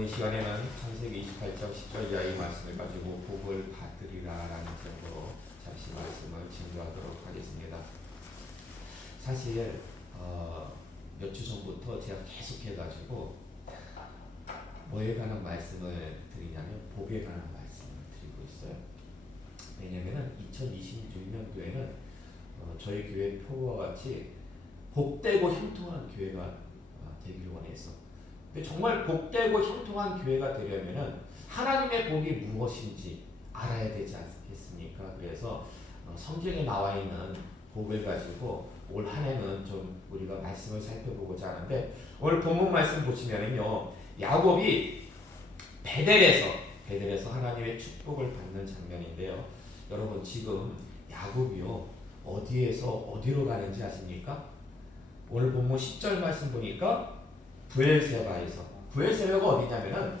이번 시간에는 창세기 28장 10절 이하의 말씀을 가지고 복을 받으리라라는 점으로 잠시 말씀을 증거하도록 하겠습니다. 사실 몇 주 전부터 제가 계속해가지고 뭐에 관한 말씀을 드리냐면 복에 관한 말씀을 드리고 있어요. 왜냐하면 2026년도에는 저희 교회 표와 같이 복되고 형통한 교회가 되기를 원해서, 근데 정말 복되고 형통한 교회가 되려면은 하나님의 복이 무엇인지 알아야 되지 않겠습니까? 그래서 성경에 나와 있는 복을 가지고 올 한 해는 좀 우리가 말씀을 살펴보고자 하는데, 오늘 본문 말씀 보시면은요, 야곱이 베델에서 하나님의 축복을 받는 장면인데요. 여러분, 지금 야곱이요 어디에서 어디로 가는지 아십니까? 오늘 본문 10절 말씀 보니까 부엘세바가 어디냐면은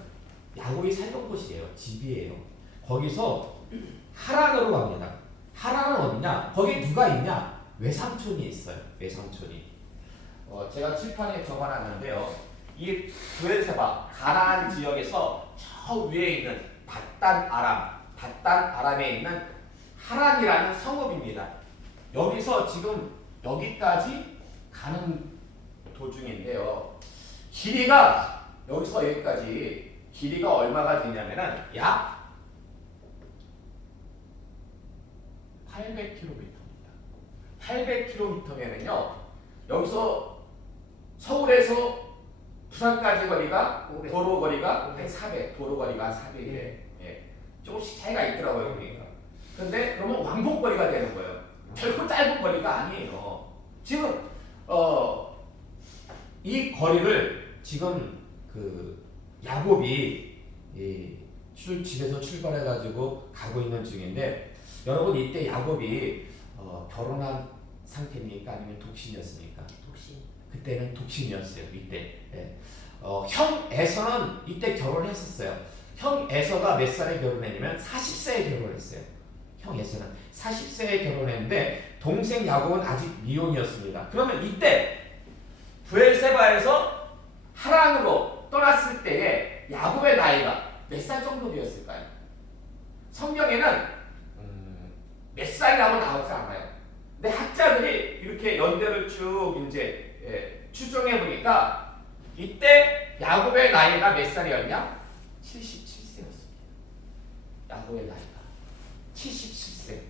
야곱이 살던 곳이에요. 집이에요. 거기서 하란으로 갑니다. 하란은 어디냐? 거기 누가 있냐? 외삼촌이 있어요. 외삼촌이. 제가 칠판에 적어놨는데요. 이 부엘세바 가나안 지역에서 저 위에 있는 닷단 아람에 있는 하란이라는 성읍입니다. 여기서 지금 여기까지 가는 도중인데요. 길이가 여기서 여기까지 길이가 얼마가 되냐면은 약 800km입니다. 800km면은요, 여기서 서울에서 부산까지 거리가 500. 도로 거리가 400, 도로 거리가 400이에요. 예. 조금씩 차이가 있더라고요, 그러니까. 근데 그러면 왕복 거리가 되는 거예요. 결코 짧은 거리가 아니에요. 지금 이 거리를 지금 그 야곱이 집에서 출발해가지고 가고 있는 중인데, 여러분 이때 야곱이 결혼한 상태입니까? 아니면 독신이었습니까? 독신. 그때는 독신이었어요. 이때. 예. 형 에서는 이때 결혼했었어요. 형 에서가 몇 살에 결혼했냐면 40세에 결혼했어요. 형 에서는 40세에 결혼했는데 동생 야곱은 아직 미혼이었습니다. 그러면 이때 부엘세바에서 하란으로 떠났을 때에 야곱의 나이가 몇 살 정도 되었을까요? 성경에는 몇 살이라고 나오지 않아요. 근데 학자들이 이렇게 연대를 쭉 이제 추정해 보니까 이때 야곱의 나이가 몇 살이었냐? 77세였습니다. 야곱의 나이가 77세.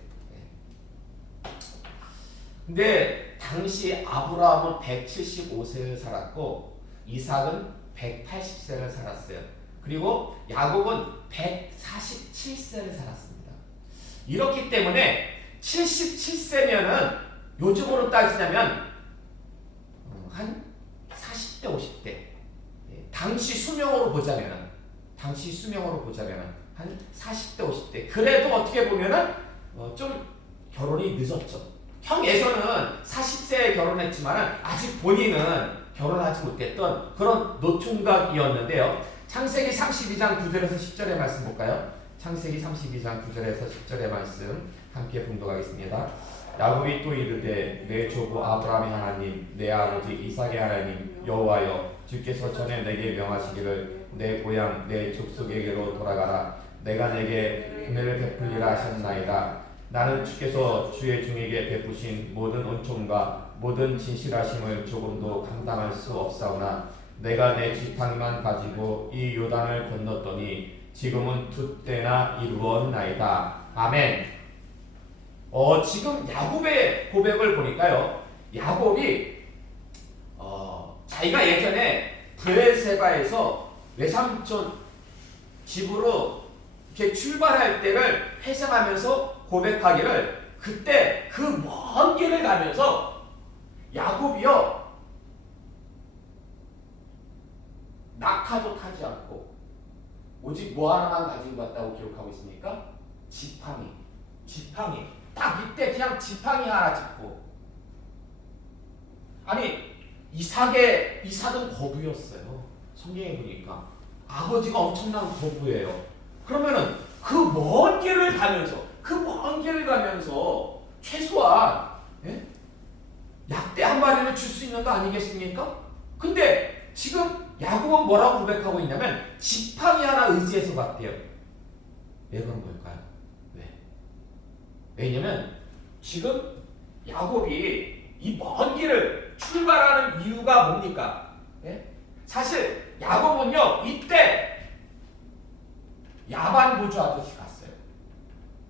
근데 당시 아브라함은 175세를 살았고 이삭은 180세를 살았어요. 그리고 야곱은 147세를 살았습니다. 이렇기 때문에 77세면은 요즘으로 따지자면 한 40대 50대. 당시 수명으로 보자면은 한 40대 50대. 그래도 어떻게 보면은 좀 결혼이 늦었죠. 형 에서는 40세에 결혼했지만 아직 본인은 결혼하지 못했던 그런 노총각이었는데요. 창세기 32장 9절에서 10절의 말씀 볼까요? 창세기 32장 9절에서 10절의 말씀 함께 봉독하겠습니다. 야곱이 또 이르되 내 조부 아브라함의 하나님 내 아버지 이삭의 하나님 여호와여, 주께서 전에 내게 명하시기를 내 고향 내 족속에게로 돌아가라. 내가 내게 은혜를 베풀리라 하셨나이다. 나는 주께서 주의 종에게 베푸신 모든 은총과 모든 진실하심을 조금도 감당할 수 없사오나 내가 내 지팡이만 가지고 이 요단을 건넜더니 지금은 두 때나 이루었나이다. 아멘. 지금 야곱의 고백을 보니까요, 야곱이 자기가 예전에 브엘세바에서 외삼촌 집으로 이렇게 출발할 때를 회상하면서 고백하기를, 그때 그 먼 길을 가면서 야곱이요 낙타도 타지 않고 오직 뭐 하나만 가지고 갔다고 기록하고 있습니까? 지팡이. 딱 이때 그냥 지팡이 하나 짚고. 아니 이삭은 거부였어요. 성경에 보니까 아버지가 엄청난 거부예요. 그러면은 그 먼 길을 가면서 최소한 약대 한 마리를 줄 수 있는 거 아니겠습니까? 근데 지금 야곱은 뭐라고 고백하고 있냐면 지팡이 하나 의지해서 갔대요. 왜 그런 걸까요? 왜? 왜냐면 지금 야곱이 이 먼 길을 출발하는 이유가 뭡니까? 예? 사실 야곱은요 이때 야반 도주하듯이 갔어요.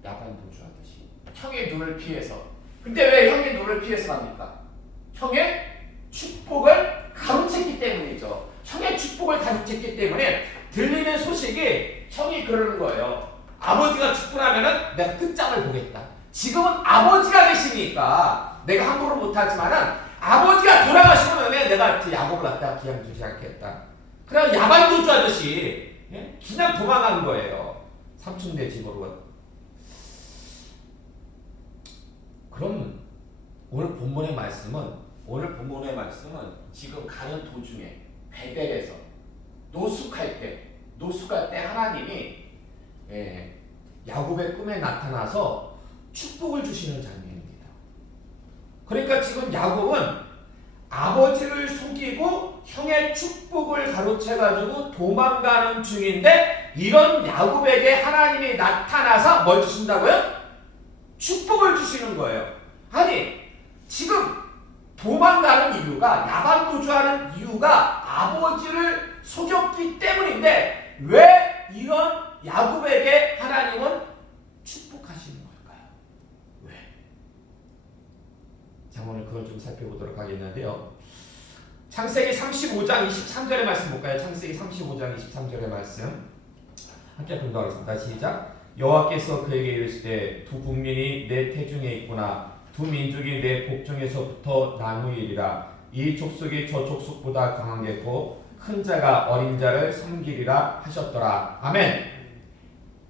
야반 도주하듯이 형의 눈을 피해서. 근데 왜 형의 눈을 피해서 갑니까? 형의 축복을 가로챘기 때문이죠. 형의 축복을 가로챘기 때문에 들리는 소식이 형이 그러는 거예요. 아버지가 죽고 나면은 내가 끝장을 보겠다. 지금은 아버지가 계시니까 내가 함부로 못하지만은 아버지가 돌아가시면 내가 야곱을 갖다가 그냥 두지 않겠다. 그냥 야반도주 아저씨 그냥 도망간 거예요. 삼촌네 집으로. 그럼 오늘 본문의 말씀은 지금 가는 도중에 베델에서 노숙할 때 하나님이 야곱의 꿈에 나타나서 축복을 주시는 장면입니다. 그러니까 지금 야곱은 아버지를 속이고 형의 축복을 가로채가지고 도망가는 중인데 이런 야곱에게 하나님이 나타나서 뭘 주신다고요? 축복을 주시는 거예요. 아니 지금 도망가는 이유가 야반도주하는 이유가 아버지를 속였기 때문인데 왜 이런 야곱에게 하나님은 축복하시는 걸까요? 왜? 자 오늘 그걸 좀 살펴보도록 하겠는데요. 창세기 35장 23절의 말씀 볼까요? 창세기 35장 23절의 말씀 함께 공부하겠습니다. 시작. 여호와께서 그에게 이르시되 두 국민이 내 태중에 있구나. 두 민족이 내 복중에서부터 나누이리라. 이 족속이 저 족속보다 강하겠고 큰 자가 어린 자를 섬기리라 하셨더라. 아멘.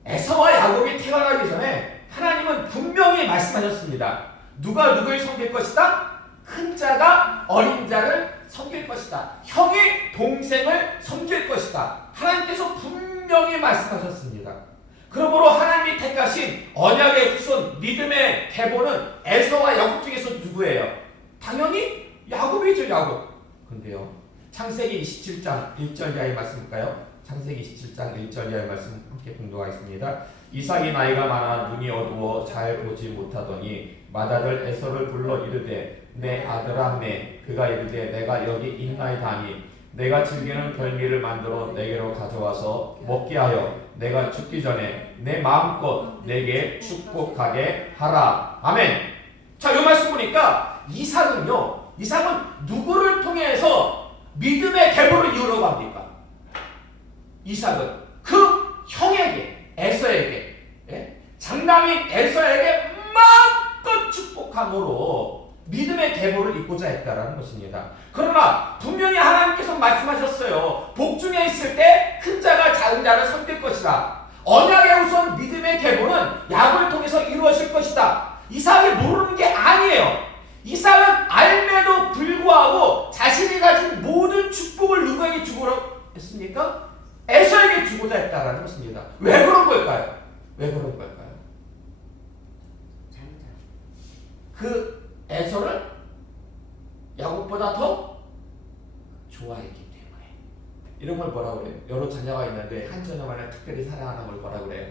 에서와 야곱이 태어나기 전에 하나님은 분명히 말씀하셨습니다. 누가 누구를 섬길 것이다? 큰 자가 어린 자를 섬길 것이다. 형이 동생을 섬길 것이다. 하나님께서 분명히 말씀하셨습니다. 그러므로 하나님이 택하신 언약의 후손 믿음의 계보는 에서와 야곱 중에서 누구예요? 당연히 야곱이죠. 야곱. 근데요 창세기 27장 1절 이하의 말씀일까요? 창세기 27장 1절 이하의 말씀 함께 공독하겠습니다. 이삭이 나이가 많아 눈이 어두워 잘 보지 못하더니 맏아들 에서를 불러 이르되 내 아들아 내. 그가 이르되 내가 여기 있나이다 하니 내가 즐기는 별미를 만들어 내게로 가져와서 먹게 하여 내가 죽기 전에 내 마음껏 내게 축복하게 하라. 아멘. 자, 이 말씀 보니까 이삭은 누구를 통해서 믿음의 계보를 이루려고 합니까? 이삭은 그 형에게, 에서에게, 장남인 에서에게 마음껏 축복함으로 믿음의 계보를 잇고자 했다라는 것입니다. 그러나 분명히 하나님께서 말씀하셨어요. 복중에 있을 때 큰 자가 작은 자를 섬길 것이다. 언약의 우선 믿음의 계보는 야곱을 통해서 이루어질 것이다. 이삭이 모르는 게 아니에요. 이삭은 알매도 불구하고 자신이 가진 모든 축복을 누구에게 주고자 했습니까? 에서에게 주고자 했다라는 것입니다. 왜 그런 걸까요? 왜 그런 걸까요? 그 에서를 야곱보다 더 좋아했기 때문에. 이런 걸 뭐라 그래요? 여러 자녀가 있는데 한 자녀만을 특별히 사랑하는 걸 뭐라 그래요?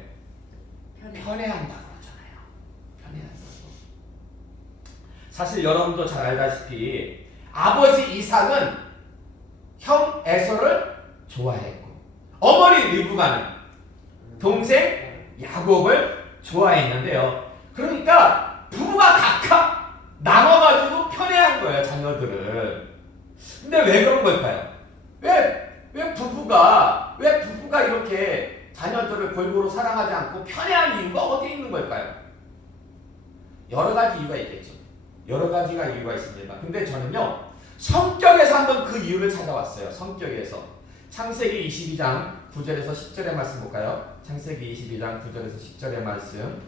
편애한다 그러잖아요. 편애한다고. 사실 여러분도 잘 알다시피 아버지 이삭은 형 에서를 좋아했고 어머니 리브가는 동생 야곱을 좋아했는데요. 그러니까 부부가 각각 나눠가지고 편애한 거예요, 자녀들을. 근데 왜 그런 걸까요? 왜 부부가 이렇게 자녀들을 골고루 사랑하지 않고 편애한 이유가 어디 있는 걸까요? 여러 가지 이유가 있겠죠. 여러 가지가 이유가 있습니다. 근데 저는요, 성격에서 한번 그 이유를 찾아왔어요. 성격에서. 창세기 22장 9절에서 10절의 말씀 볼까요? 창세기 22장 9절에서 10절의 말씀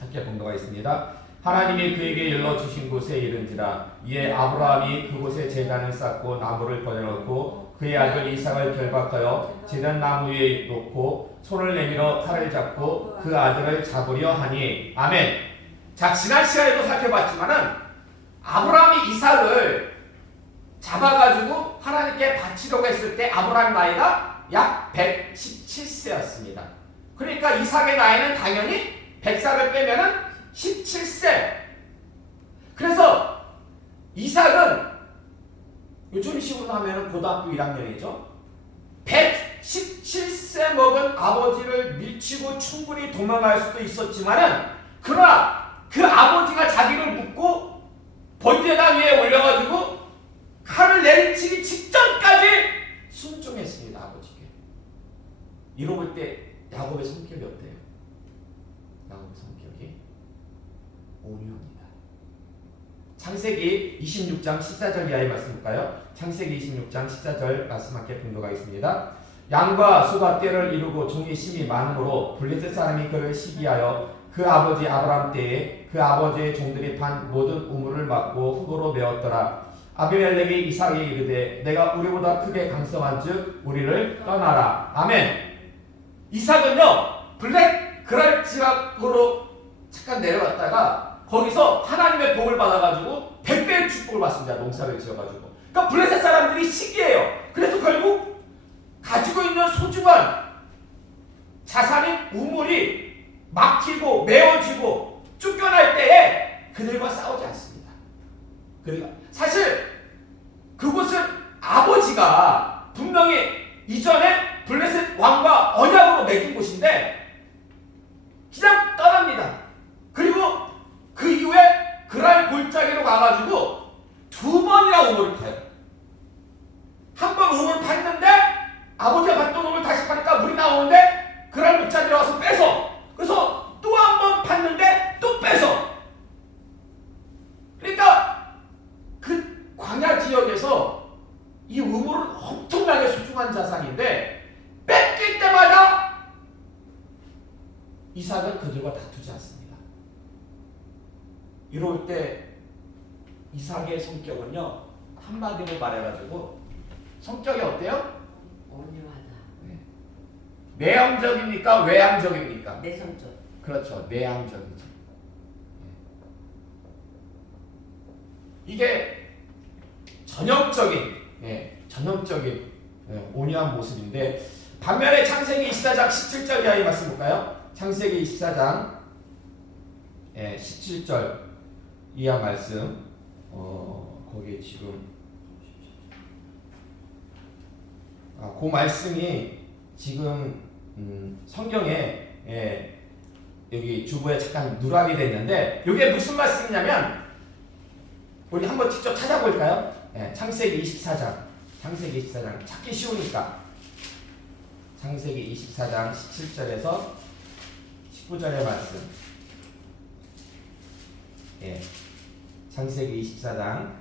함께 본도가 있습니다. 하나님이 그에게 일러주신 곳에 이른지라 이에 아브라함이 그곳에 제단을 쌓고 나무를 버려놓고 그의 아들 이삭을 결박하여 제단 나무 위에 놓고 손을 내밀어 칼을 잡고 그 아들을 잡으려 하니. 아멘. 자, 지난 시간에도 살펴봤지만은 아브라함이 이삭을 잡아가지고 하나님께 바치려고 했을 때 아브라함 나이가 약 117세였습니다. 그러니까 이삭의 나이는 당연히 100살을 빼면은 17세. 그래서 이삭은 요즘 식으로 하면은 고등학교 1학년이죠. 117세 먹은 아버지를 밀치고 충분히 도망갈 수도 있었지만은 그러나 그 아버지가 자기를 묶고 번제단 위에 올려가지고 칼을 내리치기 직전까지 순종했습니다. 아버지께. 이러고 볼 때 야곱의 성격이 어때요? 야곱의 성격이 온유합니다. 창세기 26장 14절 이하의 말씀 볼까요? 창세기 26장 14절 말씀 함께 분독하겠습니다. 양과 소가 떼를 이루고 종이 심이 많음으로 블레셋 사람이 그를 시기하여 그 아버지 아브라함 때에 그 아버지의 종들이 판 모든 우물을 막고 흙으로 메웠더라. 아비멜렉이 이삭에게 이르되 내가 우리보다 크게 강성한즉 우리를 떠나라. 아멘. 이삭은요 블랙 지역으로 잠깐 내려갔다가 거기서 하나님의 복을 받아가지고 100배의 축복을 받습니다. 농사를 지어가지고. 그러니까 블레셋 사람들이 시기해요. 그래서 결국 가지고 있는 소중한 자산인 우물이 막히고 메워지고 쫓겨날 때에 그들과 싸우지 않습니다. 그러니까 사실 그곳은 아버지가 분명히 이전에 블레셋 왕과 언약으로 맺은 곳인데 그냥 떠납니다. 그리고 그 이후에 그랄 골짜기로 가가지고 2번이나 우물을 파요. 한 번 우물을 팠는데 아버지가 봤던 우물 다시 파니까 물이 나오는데 그랄 골짜기로 와서 빼서 그래서 또 한 번 팠는데 또 빼서 그러니까 그 광야 지역에서 이 우물은 엄청나게 소중한 자산인데 뺏길 때마다 이삭은 그들과 다투지 않습니다. 이럴 때 이삭의 성격은요 한마디로 말해가지고 성격이 어때요? 온유하다. 네. 내향적입니까? 외향적입니까? 내성적. 그렇죠. 내향적이죠. 이게 전형적인 온유한 모습인데 반면에 창세기 24장 17절 이하의 말씀 볼까요? 창세기 24장 17절 이하 말씀 거기에 지금 그 말씀이 지금 성경에 여기 주부에 잠깐 누락이 됐는데 이게 무슨 말씀이냐면 우리 한번 직접 찾아볼까요? 창세기 24장 찾기 쉬우니까 창세기 24장 17절에서 19절의 말씀 창세기 24장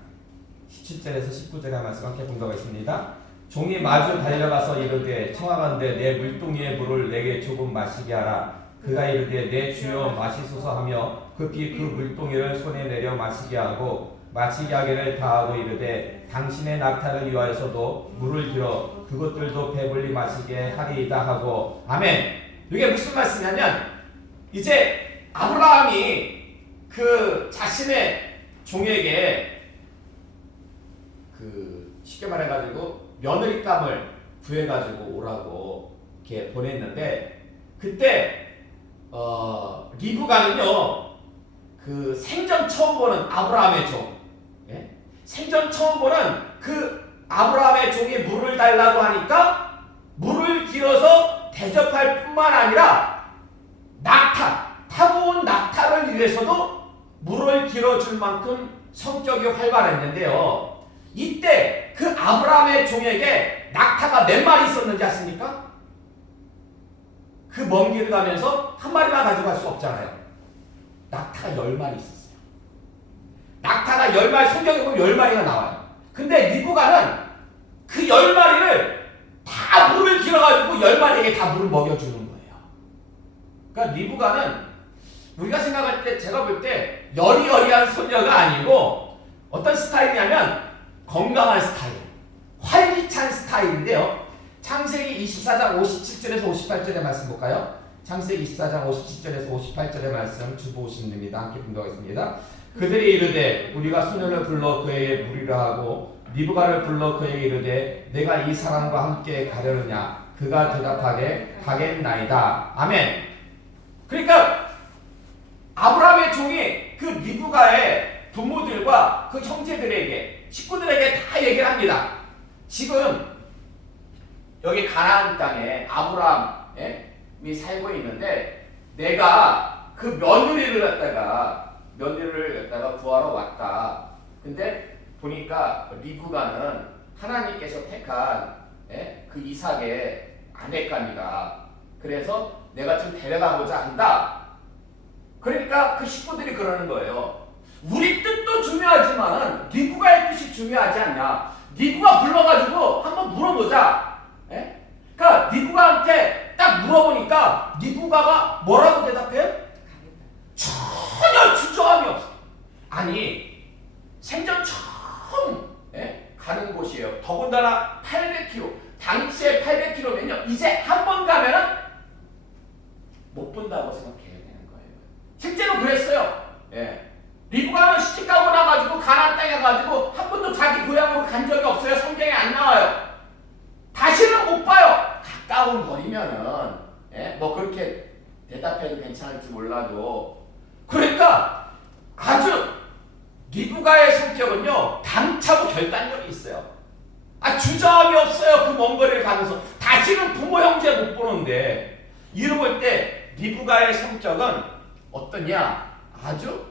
17절에서 19절의 말씀 함께 본다고 있습니다. 종이 마주 달려가서 이르되 청하건대 내 물동이의 물을 내게 조금 마시게 하라. 그가 이르되 내 주여 마시소서 하며 급히 그 물동이를 손에 내려 마시게 하고 마시게 하기를 다하고 이르되 당신의 낙타를 위하여서도 물을 길어 그것들도 배불리 마시게 하리이다 하고. 아멘. 이게 무슨 말씀이냐면 이제 아브라함이 그 자신의 종에게 그 쉽게 말해가지고 며느리감을 구해가지고 오라고 이렇게 보냈는데 그때 리브가는요 그 생전 처음 보는 아브라함의 종, 생전 처음 보는 그 아브라함의 종이 물을 달라고 하니까 물을 길어서 대접할 뿐만 아니라 타고 온 낙타를 위해서도 물을 길어줄 만큼 성격이 활발했는데요. 이때 그 아브라함의 종에게 낙타가 몇 마리 있었는지 아십니까? 그 먼 길을 가면서 한 마리만 가져갈 수 없잖아요. 낙타가 10마리 있었어요. 낙타가 10마리, 성경에 보면 10마리가 나와요. 근데 리브가는 그 10마리를 다 물을 길어가지고 10마리에게 다 물을 먹여주는 거예요. 그러니까 리브가는 우리가 생각할 때, 제가 볼 때 여리여리한 소녀가 아니고 어떤 스타일이냐면 건강한 스타일, 활기찬 스타일인데요. 창세기 24장 57절에서 58절의 말씀 볼까요? 창세기 24장 57절에서 58절의 말씀 주보 오시면 됩니다. 함께 분도하겠습니다. 그들이 이르되 우리가 소년을 불러 그에게 물이라 하고 리브가를 불러 그에게 이르되 내가 이 사람과 함께 가려느냐. 그가 대답하되 가겠나이다. 아멘. 그러니까 아브라함의 종이 그 리브가의 부모들과 그 형제들에게 식구들에게 다 얘기를 합니다. 지금 여기 가나안 땅에 아브라함이 살고 있는데 내가 그 며느리를 갖다가 구하러 왔다. 근데 보니까 리브가는 하나님께서 택한 그 이삭의 아내감이다. 그래서 내가 좀 데려가고자 한다. 그러니까 그 식구들이 그러는 거예요. 우리 뜻도 중요하지만 리브가의 뜻이 중요하지 않냐. 리브가 불러가지고 한번 물어보자. 그러니까 리브가한테 딱 물어보니까 리브가가 뭐라고 대답해요? 전혀 주저함이 없어. 아니 생전 처음 가는 곳이에요. 더군다나 800km. 당시에 800km면요. 이제 한 번 가면은 못 본다고 생각해야 되는 거예요. 실제로 그랬어요. 리브가는 시집가고 나가지고 가나안 땅에 가가지고 한 번도 자기 고향으로 간 적이 없어요. 성경에 안 나와요. 다시는 못 봐요. 가까운 거리면은 뭐 그렇게 대답해도 괜찮을지 몰라도 그러니까 아주 리브가의 성격은요 당차고 결단력이 있어요. 주저함이 없어요. 그 먼 거리를 가면서 다시는 부모 형제 못 보는데 이러 볼 때 리브가의 성격은 어떠냐? 아주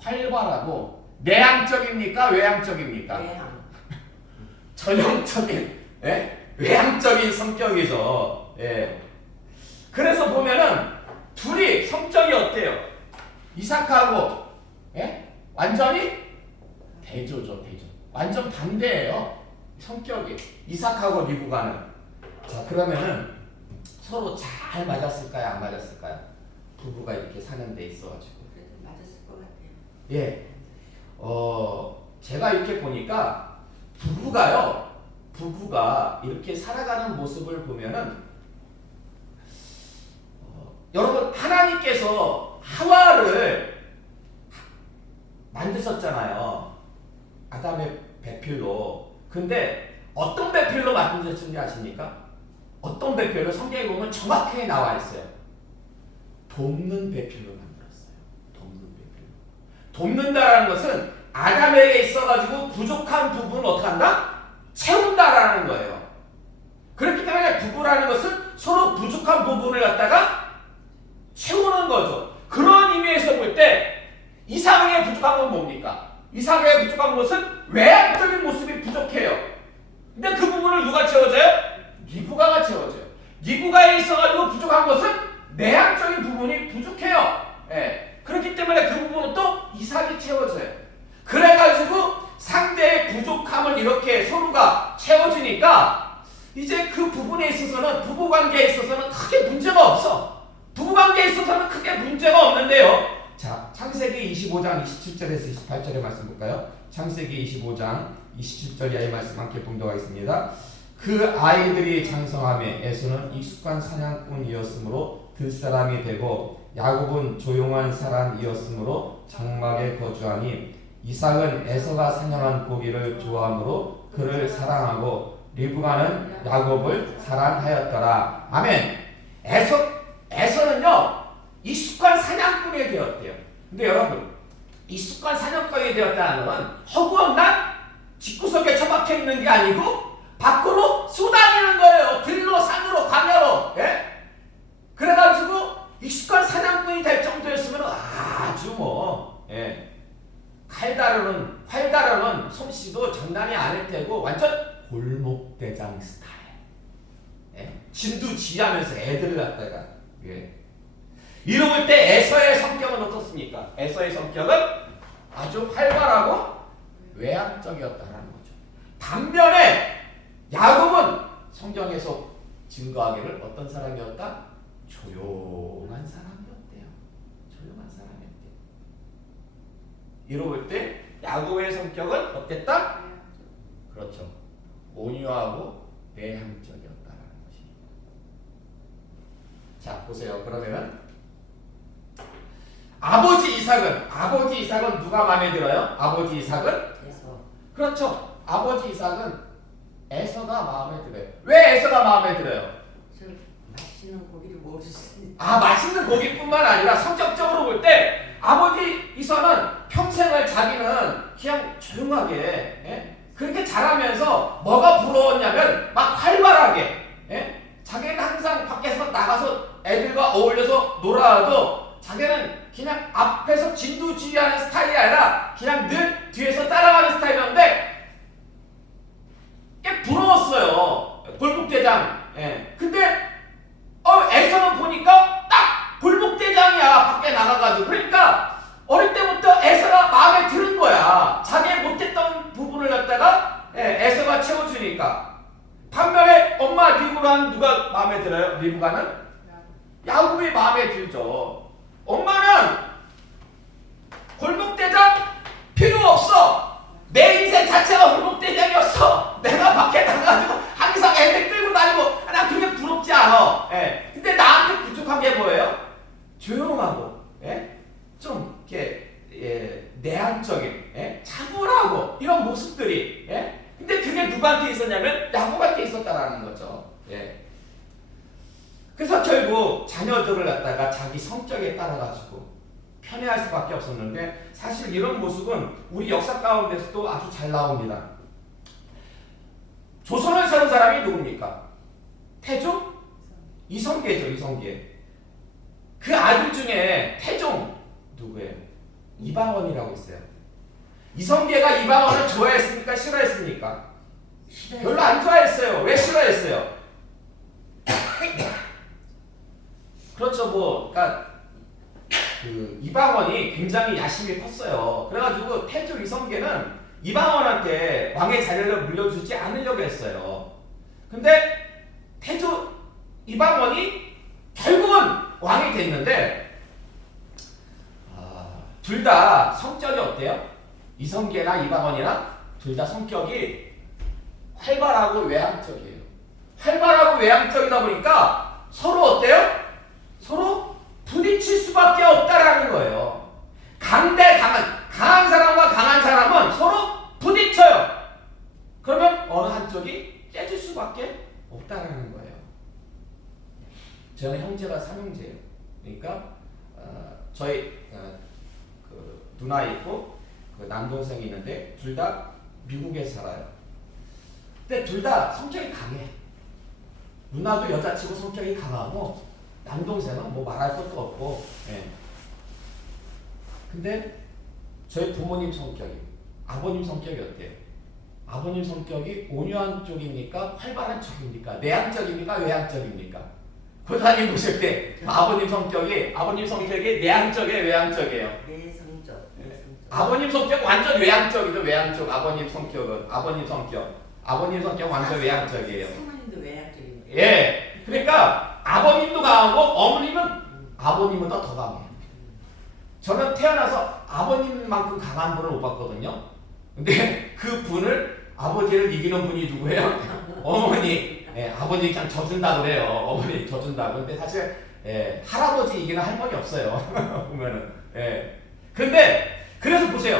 활발하고 내향적입니까? 외향적입니까? 외향. 전형적인 외향적인 성격이죠. 그래서 보면은 둘이 성격이 어때요? 이삭하고 완전히 대조죠. 대조. 완전 반대예요. 성격이. 이삭하고 리브가는. 자, 그러면은 서로 잘 맞았을까요? 안 맞았을까요? 부부가 이렇게 사는 데 있어가지고. 그래도 맞았을 것 같아요. 예. 제가 이렇게 보니까 부부가 이렇게 살아가는 모습을 보면은 여러분 하나님께서 하와를 만드셨잖아요. 아담의 배필로. 근데 어떤 배필로 만드셨는지 아십니까? 어떤 배필로 성경에 보면 정확하게 나와 있어요. 돕는 배필로 만들었어요. 돕는 배필로. 돕는다라는 것은 아담에게 있어가지고 부족한 부분을 어떻게 한다? 채운다라는 거예요. 그렇기 때문에 부부라는 것은 서로 부족한 부분을 갖다가 채우는 거죠. 그런 의미에서 볼 때 이삭의 부족한 건 뭡니까? 이삭의 부족한 것은 외향적인 모습이 부족해요. 근데 그 부분을 누가 채워줘요? 리브가가 채워줘요. 리브가에 있어가지고 부족한 것은 내향적인 부분이 부족해요. 그렇기 때문에 그 부분은 또 이삭이 채워져요. 그래가지고 상대의 부족함을 이렇게 서로가 채워주니까 이제 그 부분에 있어서는 부부관계에 있어서는 크게 문제가 없어. 부부관계에 있어서는 크게 문제가 없는데요. 자, 창세기 25장 27절에서 28절의 말씀 볼까요? 창세기 25장 27절 이하의 말씀 함께 봉독 하겠습니다. 그 아이들이 장성함에 에서는 익숙한 사냥꾼이었으므로 들사람이 되고 야곱은 조용한 사람이었으므로 장막에 거주하니 이삭은 에서가 사냥한 고기를 좋아하므로 그를 사랑하고 리브가는 야곱을 사랑하였더라. 아멘. 에서는요 익숙한 사냥꾼이 되었대요. 근데 여러분 익숙한 사냥꾼이 되었다는 건 허구한 집구석에 처박혀 있는 게 아니고 밖으로 쏘다니는 거예요. 들로 산으로 광야로. 그래가지고 익숙한 사냥꾼이 될 정도였으면 아주 활 다루는 솜씨도 장난이 아닐 테고 완전 골목대장 스타일. 진두지휘하면서 애들을 갖다가 이러볼 때 에서의 성격은 어떻습니까? 에서의 성격은 아주 활발하고 외향적이었다는 거죠. 반면에 야곱은 성경에서 증거하기를 어떤 사람이었다? 조용한 사람이었대요. 조용한 사람이었대요. 이러볼 때 야곱의 성격은 어땠다? 그렇죠. 온유하고 내향적이었다는 것입니다. 자, 보세요. 그러면은 아버지 이삭은 누가 마음에 들어요? 아버지 이삭은? 그렇죠. 아버지 이삭은 에서가 마음에 들어요. 왜 에서가 마음에 들어요? 저 맛있는 고기를 먹을 수 있는. 맛있는 고기뿐만 아니라 성격적으로 볼 때 아버지 이삭은 평생을 자기는 그냥 조용하게 그렇게 자라면서 뭐가 부러웠냐면 막 활발하게 자기는 항상 밖에서 나가서 애들과 어울려서 놀아도 자기는 그냥 앞에서 진두지휘하는 스타일이 아니라 그냥 늘 뒤에서 따라가는 스타일이었는데 꽤 부러웠어요. 골목대장. 근데 에서는 보니까 딱 골목대장이야. 밖에 나가가지고. 그러니까 어릴 때부터 에서가 마음에 드는 거야. 자기 못했던 부분을 갖다가 에서가 채워주니까. 반면에 엄마 리브가는 누가 마음에 들어요? 리브가는? 야곱이 마음에 들죠. 엄마는 골목대장 필요 없어. 내 인생 자체가 골목대장이었어. 내가 밖에 나가가지고 항상 애들 끌고 다니고 난 그게 부럽지 않아. 근데 나한테 부족한 게 뭐예요? 조용하고 좀 이렇게 내향적인 차분하고 이런 모습들이 근데 그게 누구한테 있었냐면 야곱한테 있었다라는 거죠. 그래서 결국 자녀들을 갖다가 자기 성격에 따라가지고 편애할 수밖에 없었는데 사실 이런 모습은 우리 역사 가운데서도 아주 잘 나옵니다. 조선을 세운 사람이 누굽니까? 태종? 이성계죠. 이성계. 그 아들 중에 태종 누구예요? 이방원이라고 있어요. 이성계가 이방원을 좋아했습니까? 싫어했습니까? 별로 안 좋아했어요. 왜 싫어했어요? 그렇죠. 그러니까 그 이방원이 굉장히 야심이 컸어요. 그래가지고 태종 이성계는 이방원한테 왕의 자리를 물려주지 않으려고 했어요. 근데 태종 이방원이 결국은 왕이 됐는데 둘 다 성격이 어때요? 이성계나 이방원이나 둘 다 성격이 활발하고 외향적이에요. 활발하고 외향적이다 보니까 서로 어때요? 서로 부딪힐 수밖에 없다라는 거예요. 강한 사람과 강한 사람은 서로 부딪혀요. 그러면 어느 한쪽이 깨질 수밖에 없다라는 거예요. 저는 형제가 삼형제예요. 그러니까 저희 그 누나 있고 그 남동생이 있는데 둘 다 미국에 살아요. 근데 둘 다 성격이 강해. 누나도 여자치고 성격이 강하고 남동생은 뭐 말할 것도 없고. 근데 저희 부모님 성격이, 아버님 성격이 어때요? 아버님 성격이 온유한 쪽입니까? 활발한 쪽입니까? 내향적입니까? 외향적입니까? 고사님 보실 때 아버님 성격이 내향적이에요? 외향적이에요? 내성적. 아버님 성격 완전 외향적이죠. 외향적. 아버님 성격 완전 외향적이에요. 사모님도 외향적이에요. 그러니까 아버님도 강하고 아버님은 더 강해요. 저는 태어나서 아버님만큼 강한 분을 못 봤거든요. 근데 그 분을 아버지를 이기는 분이 누구예요? 어머니. 아버지 그냥 져준다 그래요. 어머니 져준다고. 근데 사실 할아버지 이기는 할머니 없어요. 보면은. 근데 그래서 보세요.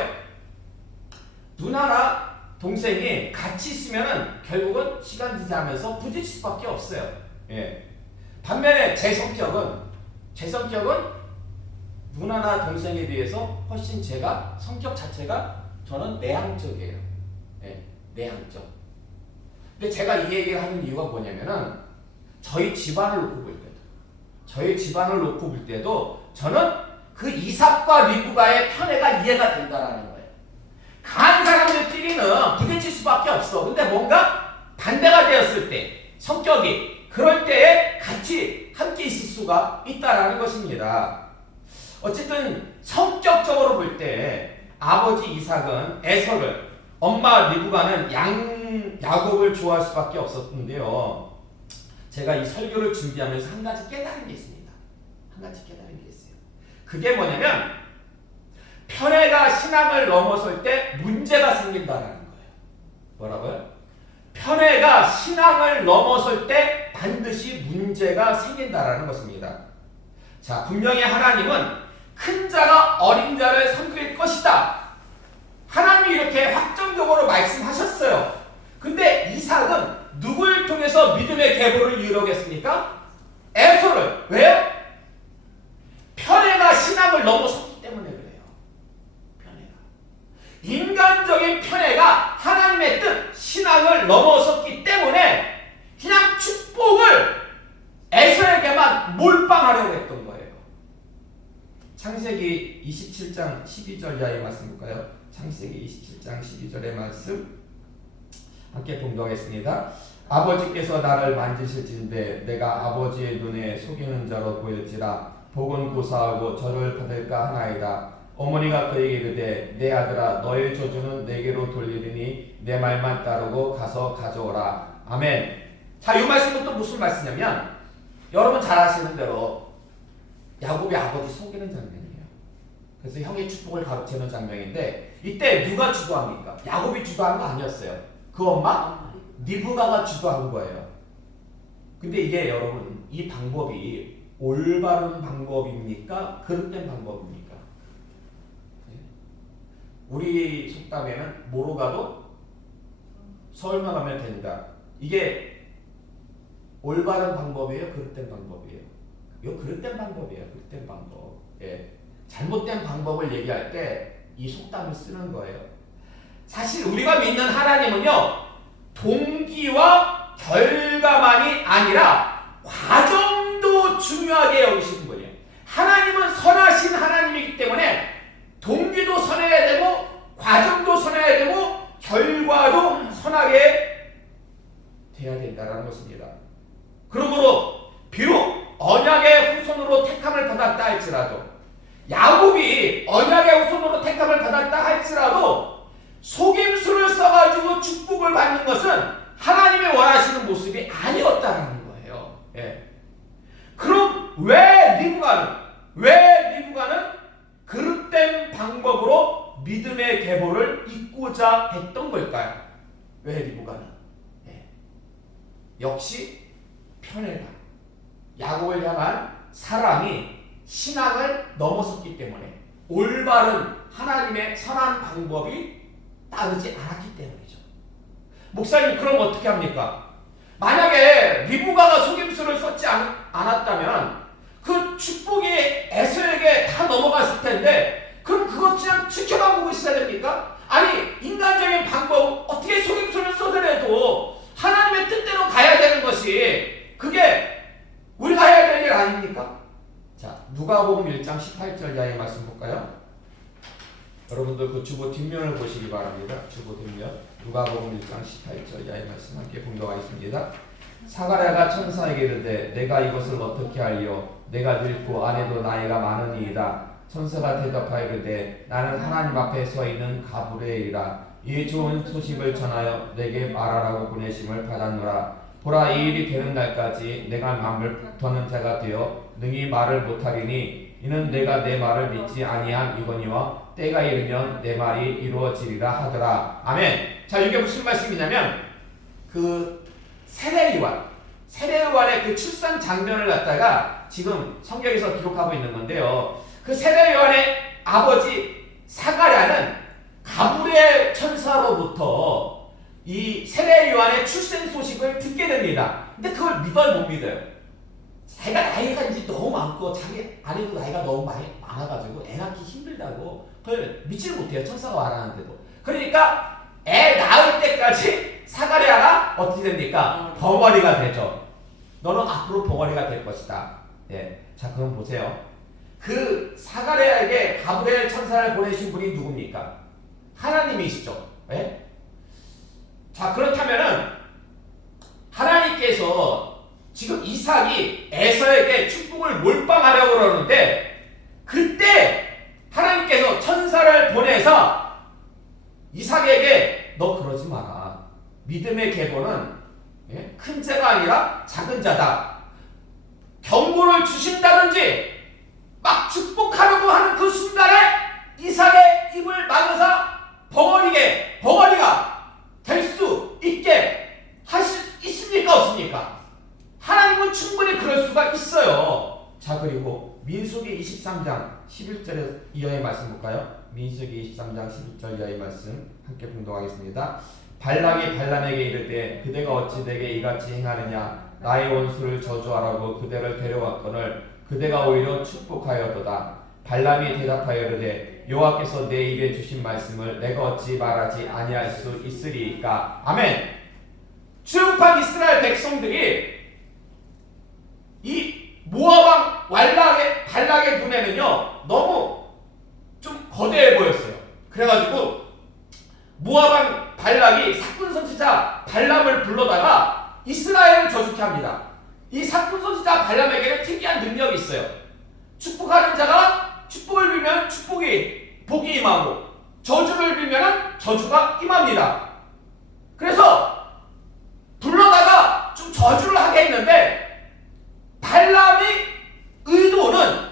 누나나 동생이 같이 있으면은 결국은 시간 지나면서 부딪힐 수밖에 없어요. 반면에 제 성격은 누나나 동생에 비해서 훨씬 제가 성격 자체가 저는 내향적이에요. 내향적. 근데 제가 이 얘기를 하는 이유가 뭐냐면은 저희 집안을 놓고 볼 때도 저는 그 이삭과 리브가의 편애가 이해가 된다라는 거예요. 강한 사람들끼리는 부딪힐 수밖에 없어. 근데 뭔가 반대가 되었을 때 성격이 그럴 때에 같이 함께 있을 수가 있다라는 것입니다. 어쨌든 성격적으로 볼 때 아버지 이삭은 에서를, 엄마 리브가는 야곱을 좋아할 수밖에 없었는데요. 제가 이 설교를 준비하면서 한 가지 깨달은 게 있습니다. 그게 뭐냐면 편애가 신앙을 넘어설 때 문제가 생긴다라는 거예요. 뭐라고요? 편애가 신앙을 넘어설 때 반드시 문제가 생긴다라는 것입니다. 자, 분명히 하나님은 큰 자가 어린 자를 섬길 것이다. 하나님이 이렇게 확정적으로 말씀하셨어요. 근데 이삭은 누구를 통해서 믿음의 계보를 이루겠습니까? 에서를. 왜요? 편애가 신앙을 넘어섰기 때문에 그래요. 편애가. 인간적인 편애가 하나님의 뜻, 신앙을 넘어섰기 때문에 그냥 축복을 에서에게만 몰빵하려고 했던 거예요. 창세기 27장 12절 이하의 말씀 볼까요? 창세기 27장 12절의 말씀 함께 봉독하겠습니다. 아버지께서 나를 만지실진데 내가 아버지의 눈에 속이는 자로 보일지라 복은 고사하고 저를 받을까 하나이다. 어머니가 그에게 이르되 내 아들아 너의 저주는 내게로 돌리리니 내 말만 따르고 가서 가져오라. 아멘. 자, 이 말씀은 또 무슨 말씀이냐면 여러분 잘 아시는 대로 야곱이 아버지 속이는 장면이에요. 그래서 형의 축복을 가로채는 장면인데 이때 누가 주도합니까? 야곱이 주도한 거 아니었어요. 그 엄마 리브가가 주도한 거예요. 근데 이게 여러분 이 방법이 올바른 방법입니까? 그릇된 방법입니까? 우리 속담에는 뭐로 가도 서울만 가면 된다. 이게 올바른 방법이에요? 그릇된 방법이에요? 이거 그릇된 방법이에요. 그릇된 방법. 예. 잘못된 방법을 얘기할 때 이 속담을 쓰는 거예요. 사실 우리가 믿는 하나님은요, 동기와 결과만이 아니라 과정도 중요하게 여기시는 거예요. 하나님은 선하신 하나님이기 때문에 동기도 선해야 되고 과정도 선해야 되고 결과도 선하게 돼야 된다는 것입니다. 그러므로 비록 언약의 후손으로 택함을 받았다 할지라도 야곱이 언약의 후손으로 택함을 받았다 할지라도 속임수를 써가지고 축복을 받는 것은 하나님이 원하시는 모습이 아니었다는 거예요. 예. 그럼 왜 리브가는 그릇된 방법으로 믿음의 계보를 잇고자 했던 걸까요? 왜 리브가는? 예. 역시 편애가 야곱을 향한 사랑이 신앙을 넘어섰기 때문에 올바른 하나님의 선한 방법이 따르지 않았기 때문이죠. 목사님 그럼 어떻게 합니까? 만약에 리브가가 속임수를 썼지 않았다면 그 축복이 에서에게 다 넘어갔을 텐데 그럼 그것 그냥 지켜만 보고 있어야 됩니까? 아니 인간적인 방법 어떻게 속임수를 써더라도 하나님의 뜻대로 가야 되는 것이 그게 우리가 해야 될 일 아닙니까? 자, 누가복음 1장 18절 이하의 말씀 볼까요? 여러분들 그 주보 뒷면을 보시기 바랍니다. 주보 뒷면 누가복음 1장 18절 이하의 말씀 함께 봉독하겠습니다. 사가랴가 천사에게 이르되 내가 이것을 어떻게 알리오? 내가 늙고 아내도 나이가 많으니이다. 천사가 대답하여 이르되 나는 하나님 앞에 서 있는 가브리엘이라. 이 좋은 소식을 전하여 내게 말하라고 보내심을 받았노라. 보라 이 일이 되는 날까지 내가 마음을 터는 자가 되어 능히 말을 못하리니 이는 내가 내 말을 믿지 아니한 이거니와 때가 이르면 내 말이 이루어지리라 하더라. 아멘. 자, 이게 무슨 말씀이냐면 그 세례요한의 그 출산 장면을 갖다가 지금 성경에서 기록하고 있는 건데요. 그 세례요한의 아버지 사가랴는 가브리엘 천사로부터 이 세례요한의 출생 소식을 듣게 됩니다. 근데 그걸 믿어요, 못 믿어요? 자기가 나이가 이제 너무 많고 자기 아내도 나이가 너무 많아가지고 애 낳기 힘들다고 그걸 믿지를 못해요. 천사가 말하는데도. 그러니까 애 낳을 때까지 사가랴가 어떻게 됩니까? 벙어리가 되죠. 너는 앞으로 벙어리가 될 것이다. 예. 자, 그럼 보세요. 그 사가랴에게 가브리엘 천사를 보내신 분이 누굽니까? 하나님이시죠. 예? 자, 그렇다면은 하나님께서 지금 이삭이 에서에게 축복을 몰빵하려고 그러는데 그때 하나님께서 천사를 보내서 이삭에게 너 그러지 마라. 믿음의 계보는 큰 자가 아니라 작은 자다. 경고를 주신다든지 막 축복하려고 하는 그 순간에 이삭의 입을 막아서 벙어리가 될 수 있게 할 수 있습니까? 없습니까? 하나님은 충분히 그럴 수가 있어요. 자, 그리고 민수기 23장 11절에 이하의 말씀 볼까요? 민수기 23장 11절 이하의 말씀 함께 봉독하겠습니다. 발락이 발람에게 이르되 그대가 어찌 내게 이같이 행하느냐 나의 원수를 저주하라고 그대를 데려왔거늘 그대가 오히려 축복하였도다. 발람이 대답하여 이르되 여호와께서 내 입에 주신 말씀을 내가 어찌 말하지 아니할 수 있으리이까. 아멘. 출애굽한 이스라엘 백성들이 이 모압 왕 발락의 눈에는요 너무 좀 거대해 보였어요. 그래가지고 모압 왕 발락이 사꾼 선지자 발람을 불러다가 이스라엘을 저주케 합니다. 이 사꾼 선지자 발람에게는 특이한 능력이 있어요. 축복하는 자가 축복을 빌면 복이 임하고 저주를 빌면 저주가 임합니다. 그래서 불러다가 좀 저주를 하게 했는데 발람의 의도는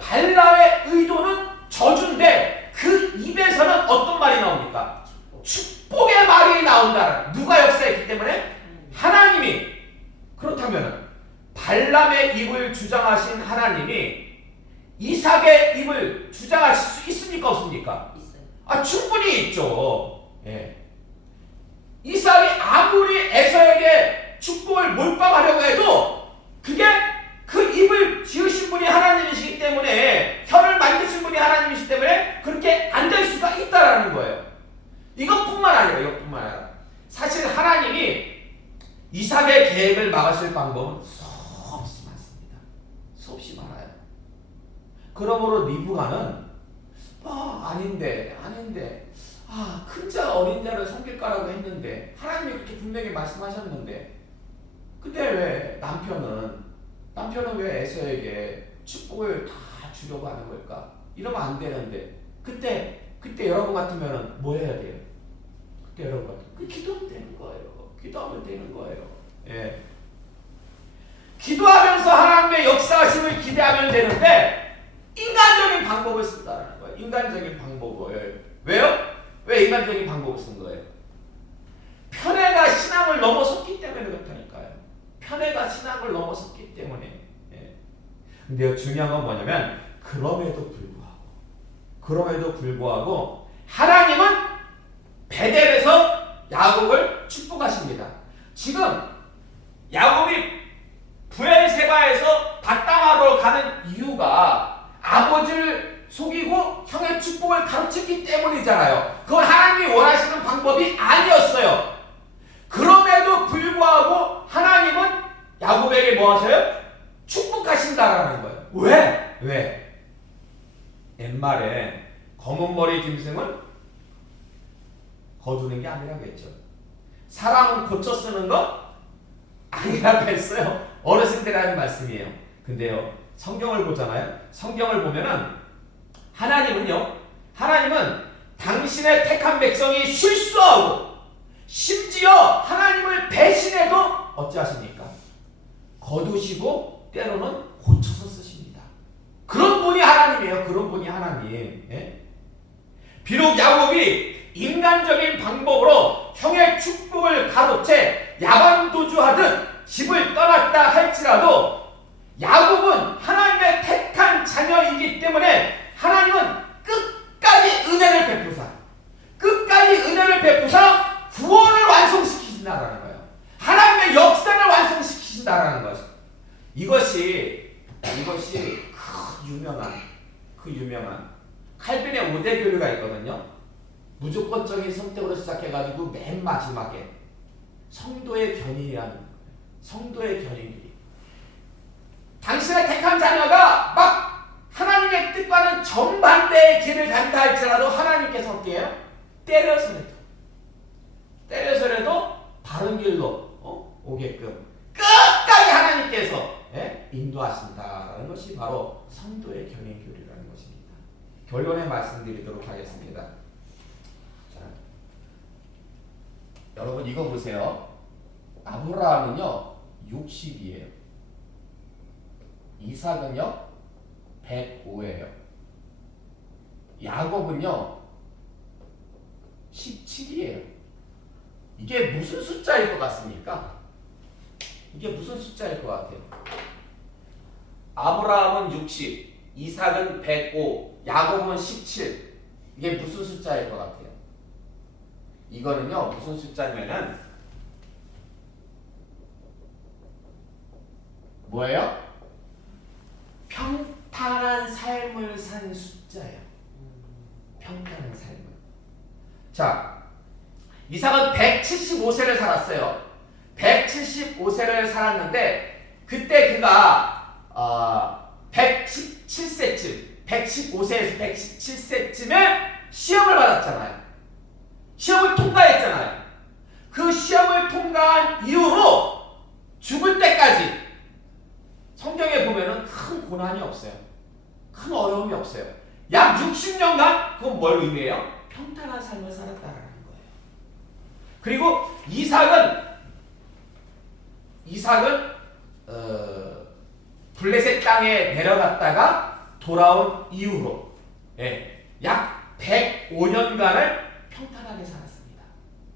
저주인데 그 입에서는 어떤 말이 나옵니까? 축복의 말이 나온다. 누가 역사했기 때문에? 하나님이. 그렇다면 발람의 입을 주장하신 하나님이 이삭의 입을 주장하실 수 있습니까? 없습니까? 있어요. 충분히 있죠. 예. 이삭이 아무리 에서에게 축복을 몰빵하려고 해도 그게 그 입을 지으신 분이 하나님이시기 때문에, 혀를 만드신 분이 하나님이시기 때문에 그렇게 안 될 수가 있다라는 거예요. 이것뿐만 아니라 사실 하나님이 이삭의 계획을 막으실 방법은 수없이 많습니다. 수없이 많아요. 그러므로 리브가는 아닌데 큰 자 어린 자를 섬길까라고 했는데 하나님이 그렇게 분명히 말씀하셨는데 근데 왜 남편은 왜 에서에게 축복을 다 주려고 하는 걸까? 이러면 안 되는데 그때 여러분 같으면 뭐 해야 돼요? 그때 여러분 같으면 기도하면 되는 거예요. 예. 기도하면서 하나님의 역사하심을 기대하면 되는데 인간적인 방법을 쓴다는 거예요. 인간적인 방법을. 왜요? 왜 인간적인 방법을 쓴 거예요? 편애가 신앙을 넘어섰기 때문에 그렇다니까요. 편애가 신앙을 넘어섰기 때문에. 예. 근데 중요한 건 뭐냐면 그럼에도 불구하고 하나님은 베델에서 야곱을 축복하십니다. 지금 야곱이 브엘세바에서 닷당하러 가는 이유가 아버지를 속이고 형의 축복을 가로챘기 때문이잖아요. 그건 하나님이 원하시는 방법이 아니었어요. 그럼에도 불구하고 하나님은 야곱에게 뭐 하셔요? 축복하신다라는 거예요. 왜? 옛말에 검은 머리 짐승은 거두는 게 아니라겠죠. 사람은 고쳐 쓰는 거 아니라고 했어요. 어르신들이 하는 말씀이에요. 근데요, 성경을 보잖아요. 성경을 보면은 하나님은 당신의 택한 백성이 실수하고 심지어 하나님을 배신해도 어찌하십니까? 거두시고 때로는 고쳐서 쓰십니다. 그런 분이 하나님이에요. 그런 분이 하나님. 예? 비록 야곱이 인간적인 방법으로 형의 축복을 가로채 야반도주하듯 집을 떠났다 할지라도 야곱은 하나님의 택한 자녀이기 때문에 하나님은 끝까지 은혜를 베푸사 구원을 완성시키신다라는 거예요. 하나님의 역사를 완성시키신다라는 것이. 이것이 그 유명한 칼빈의 5대 교리가 있거든요. 무조건적인 선택으로 시작해가지고 맨 마지막에 성도의 견인들이 당신의 택한 자녀가 막 하나님의 뜻과는 정반대의 길을 간다 할지라도 하나님께서 어떻게 해요? 때려서라도 바른 길로 오게끔 끝까지 하나님께서 인도하신다라는 것이 바로 성도의 견인 교리라는 것입니다. 결론에 말씀드리도록 하겠습니다. 자, 여러분 이거 보세요. 아브라함은요 60이에요. 이삭은요 105예요. 야곱은요 17이에요. 이게 무슨 숫자일 것 같습니까? 이게 무슨 숫자일 것 같아요? 아브라함은 60, 이삭은 105, 야곱은 17. 이게 무슨 숫자일 것 같아요? 이거는요 무슨 숫자냐면은 뭐예요? 평탄한 삶을 산 숫자예요. 평탄한 삶을. 자, 이삭은 175세를 살았어요. 175세를 살았는데 그때 그가 117세쯤 115세에서 117세쯤에 시험을 받았잖아요. 시험을 통과했잖아요. 그 시험을 통과한 이후로 죽을 때까지 성경에 보면은 큰 고난이 없어요. 큰 어려움이 없어요. 약 60년간 그건 뭘 의미해요? 평탄한 삶을 살았다라는 거예요. 그리고 이삭은 블레셋 땅에 내려갔다가 돌아온 이후로 약 105년간을 평탄하게 살았습니다.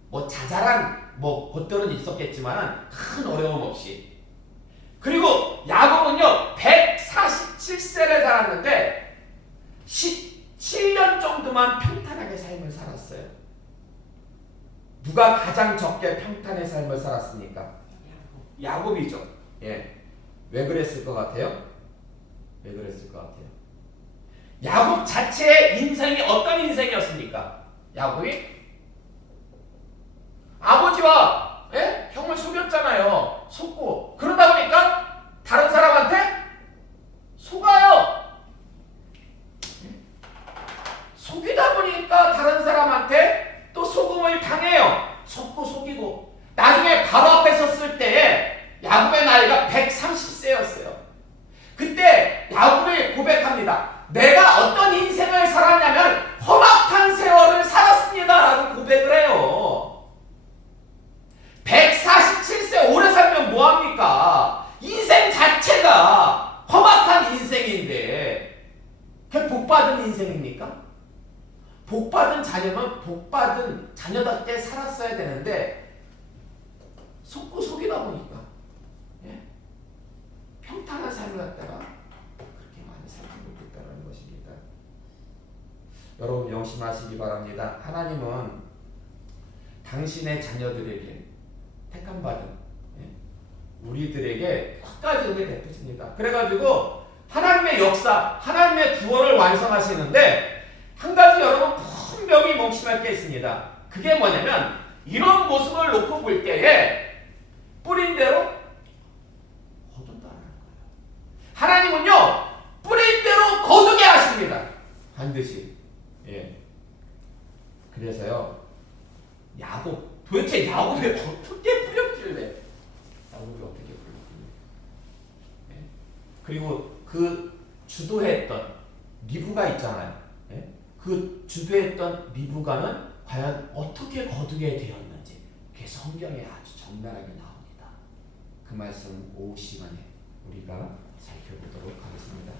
뭐 자잘한 것들은 있었겠지만 큰 어려움 없이. 그리고 야곱은요 147세를 살았는데 17년 정도만 평탄하게 삶을 살았어요. 누가 가장 적게 평탄의 삶을 살았습니까? 야곱이죠. 예. 왜 그랬을 것 같아요? 왜 그랬을 것 같아요? 야곱 자체의 인생이 어떤 인생이었습니까? 야곱이 아버지와 형을 속였잖아요. 속고 그러다 보니까 다른 사람한테 속아요. 속이다 보니까 다른 사람한테 또 속음을 당해요. 속고 속이고 나중에 바로 앞에 섰을 때에 야곱의 나이가 130세였어요. 그때 야곱이 고백합니다. 내가 어떤 인생을 살았냐면 험악한 세월을 살았습니다라고 고백을 해요. 147세 오래 살면 뭐합니까? 인생 자체가 험악한 인생인데 그게 복받은 인생입니까? 복받은 자녀는 복받은 자녀답게 살았어야 되는데 속고 속이다 보니까 평탄한 삶을 갖다가 그렇게 많이 살지 못했다는 것입니다. 여러분 명심하시기 바랍니다. 하나님은 당신의 자녀들에게 택함받은 우리들에게 끝까지 은혜 베푸십니다. 그래가지고 하나님의 역사, 하나님의 구원을 완성하시는데 한 가지 여러분 분명히 명심할 게 있습니다. 그게 뭐냐면 이런 모습을 놓고 볼 때에 뿌린 대로 거둔다는 거예요. 하나님은요 뿌린 대로 거두게 하십니다. 반드시. 그래서요 도대체 야곱이 어떻게 뿌렸길래? 야곱이 어떻게 뿌렸길래? 그리고 그 주도했던 리브가 있잖아요. 그 주도했던 리브가는 과연 어떻게 거두게 되었는지 그게 성경에 아주 적나라하게 나옵니다. 그 말씀 오후 시간에 우리가 살펴보도록 하겠습니다.